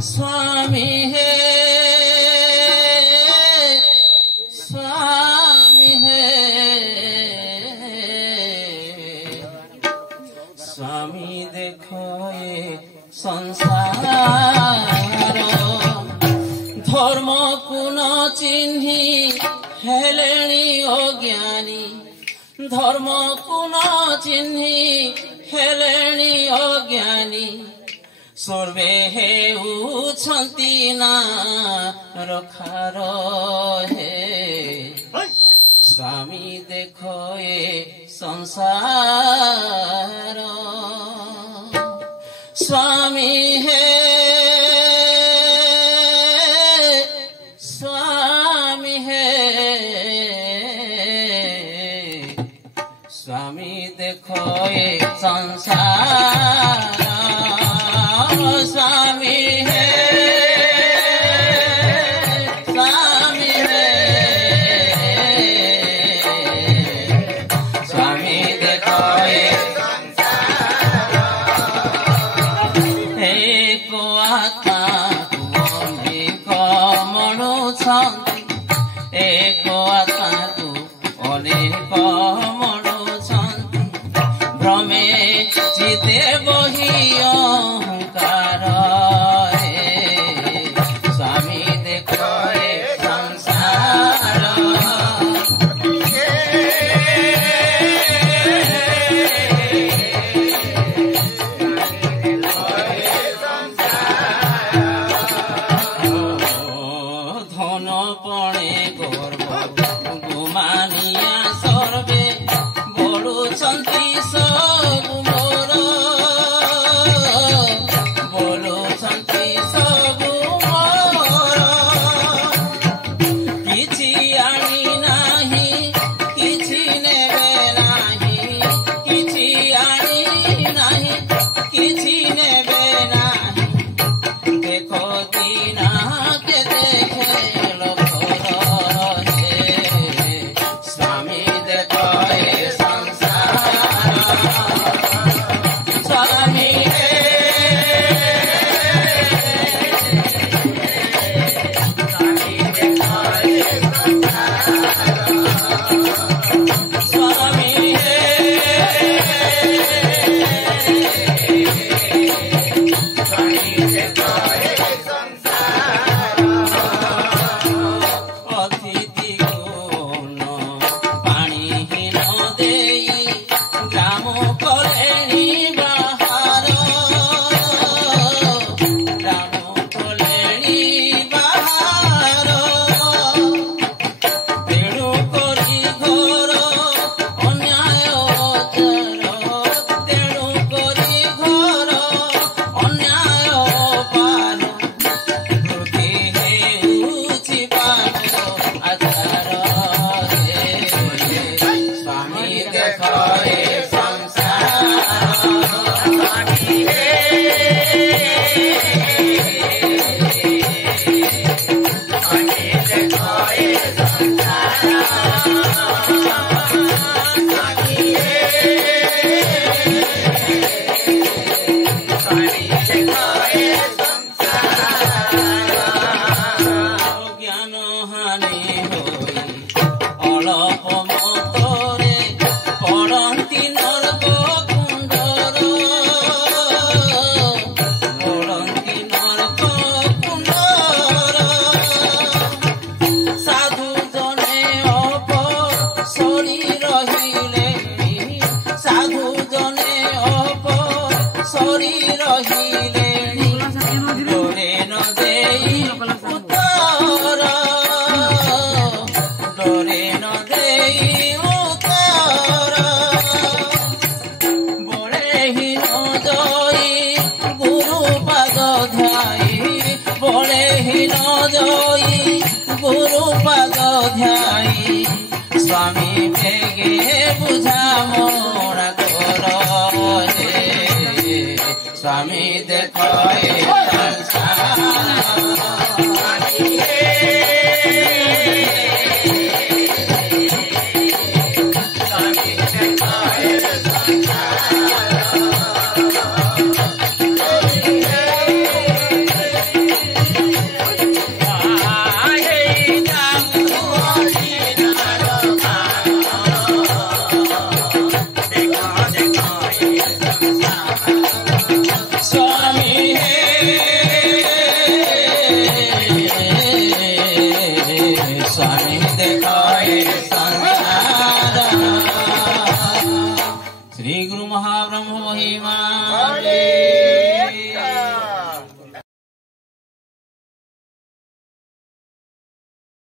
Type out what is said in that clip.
स्वामी है स्वामी है स्वामी देखो ये संसार धर्म कुन चिन्ही हेलेणी अज्ञानी धर्म कुन चिन्ही हेलेणी अज्ञानी सर्वे हेउछन्ति ना रखार हे स्वामी देखो ये संसार स्वामी है स्वामी है स्वामी देखो ये संसार स्वामी है स्वामी है स्वामी देखो ये एक आत्मा अनेक मणुछन्ति एक आत्मा अनेक मणुछन्ति भ्रमे चिते बहि अहंकार स्वामी देखो ये संसार धन पणे गर्भ गुमानिया सर्वे बढुछन्ति सबु मोर बोलुछन्ति सबु मोर किछि आनी नाही किछि नेबे नाही किछि आनी नाही किछि नेबे नाही देखो दीना के देखे लोकर हे स्वामी देखो ये संसार स्वामी है स्वामी देखो ये संसार स्वामी है स्वामी देखो ये अतिथि गुण पाणीहीन देई ग्राम कलेणी बाहार ग्राम कलेणी बाहार तेणु करी घर अन्याय अचार तेणु करी घर अन्याय पार वृद्धि हेउछि पार आचार हे स्वामी देखो ये संसार स्वामी है स्वामी देखो ये संसार स्वामी है स्वामी देखो ये संसार ज्ञान हानि होई अलप मतरे पड़न्ति नरक कुंडर पड़न्ति नरक कुंडर साधु जने अपसरी रहिले साधु जने अपसरी रहिले डोरे न देई उत्तर डोरे न देई उत्तर बळेहीन जई गुरु पाद ध्याई बळेहीन जई गुरु पाद ध्याई स्वामी बेगे बुझा मोरा कर हे स्वामी देखो ये संसार स्वामी है स्वामी देखो ये संसार संसार। श्री गुरु महाब्रह्म महिमा।